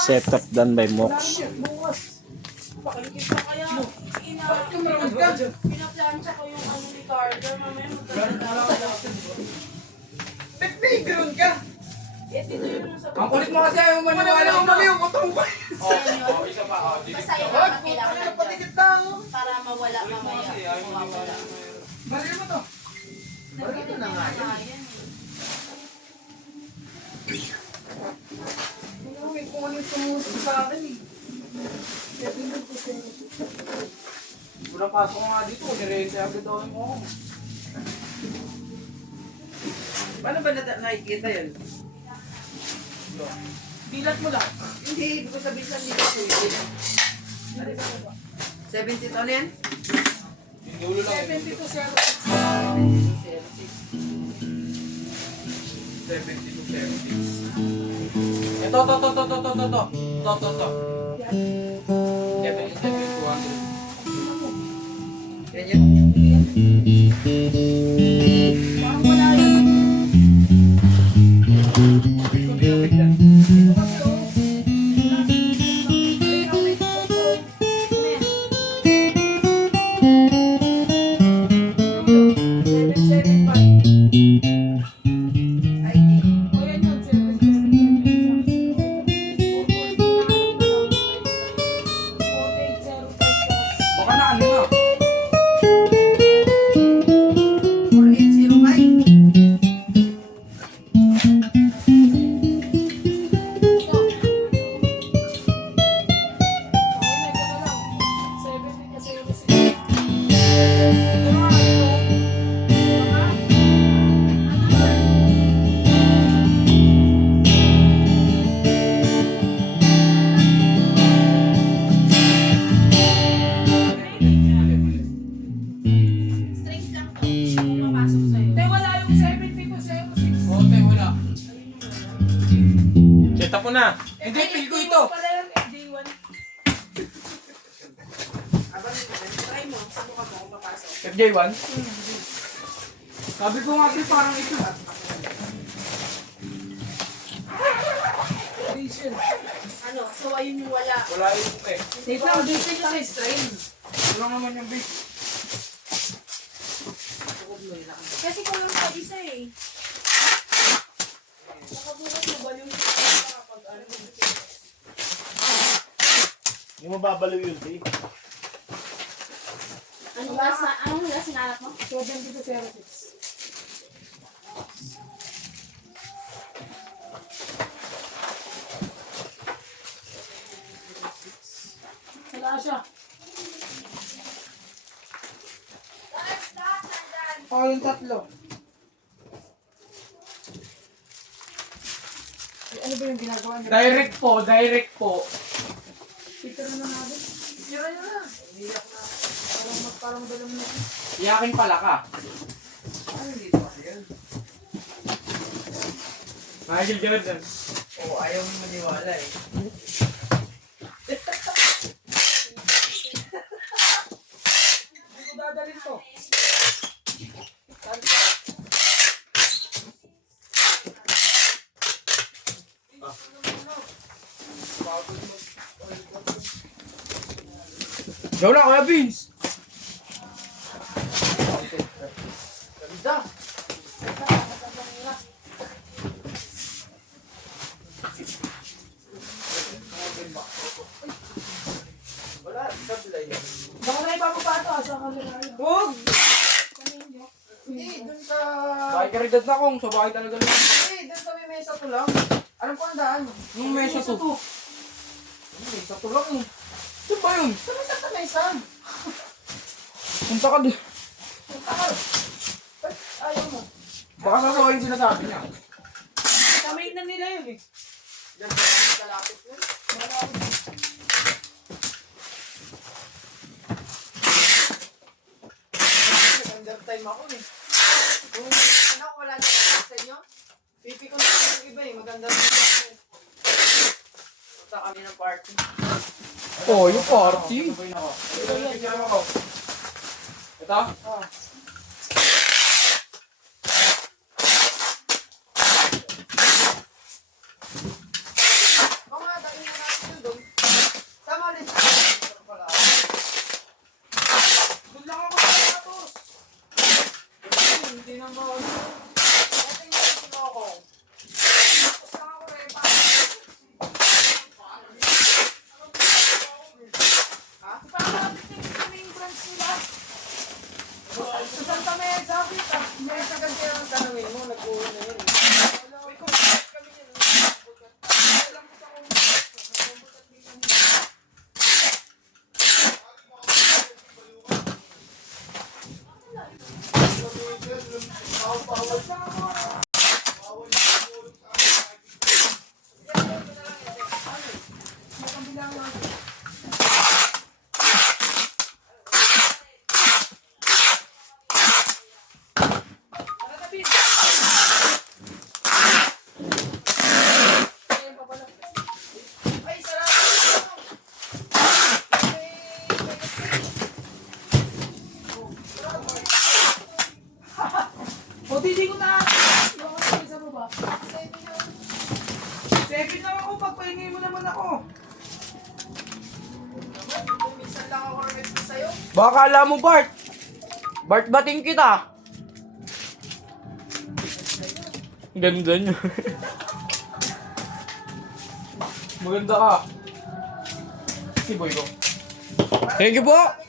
Setup done by Mox. Pakilikip na kaya. Pinaplansya ko yung ano ni Carter. Mamaya magkakaroon. Ba't may ground ka? Eh, dito yun sa Ang kulit mo kasi ayaw maniwala ko mali yung utong ba? Isa pa. basta yun ang kailangan Ano dyan. patikit tao? Para mawala mamaya. Mawawala. Baril mo to. Baril mo na nga yan. Hindi kung ano yung tumusok sa akin eh. Unang pasok ko nga dito, nirete agad ako mo. Paano ba nakikita yun? Bilat mo lang. Hindi, ibig ko sabihin sa nila ko yun. 70 ton yan? Yung ulo lang. 72 to 76. Ito. Ito yung 200. Yan yun. Parang wala yan. Baka na ano na. 4805. Strings lang to. Papasok sa'yo. Hindi, wala yung 70 to 06. Oo, te, wala. Setup mo na. Hindi, feel ko ito. Pala yung FJ1. Try mo. Subukan mo kung papasok. FJ1? Sabi ko nga kasi parang ito. Diesel. Ano? So, ayun yung wala. Wala yung eh. Wait lang, diesel yung sa strain. Wala naman yung base. Kasi kung yung isa eh. Nakabukas mo ba yung kapag ano? Hindi mo babalaw yun, eh. Anong last sinalak mo? 70 to 06. Wala siya. Oh, yung tatlo. Ano ba yung ginagawa niya? Direct po. Picture na natin. Picture nyo na. Iyak na. Parang dalam na. Iyakin pala ka. Ano dito kasi yun? Michael Jordan. Oo, ayaw mo maniwala eh. Hindi ko dadalhin to. Go na, Kuya Vince! Ganda! Wala, kabila yun. Baka na ipapapa ito, asa ka nila. Huwag! Hindi, dun sa... Bahay ka rin na kung, sa bahay talaga lang. Hindi, dun sa may mesa to lang. Alam ko ang daan. Yung mesa to. Yung mesa to lang eh. Saan ba yun? Sa mesa to mesa. Punta ka doon. Ba't ayaw mo? Baka sasawayin sinasabi niya. Kamay na nila yun eh. Diyan sa kalapit yun. Under time ako eh. Kung ano, wala na sa inyo. Pipi ko na yung iba eh. Maganda rin ako. Punta kami ng party. Oh, yung party. Ito? Oh. Baka kala mo, Bart. Bart, bating kita. Ganda nyo. Maganda ka. Si Boy ko. Thank you po.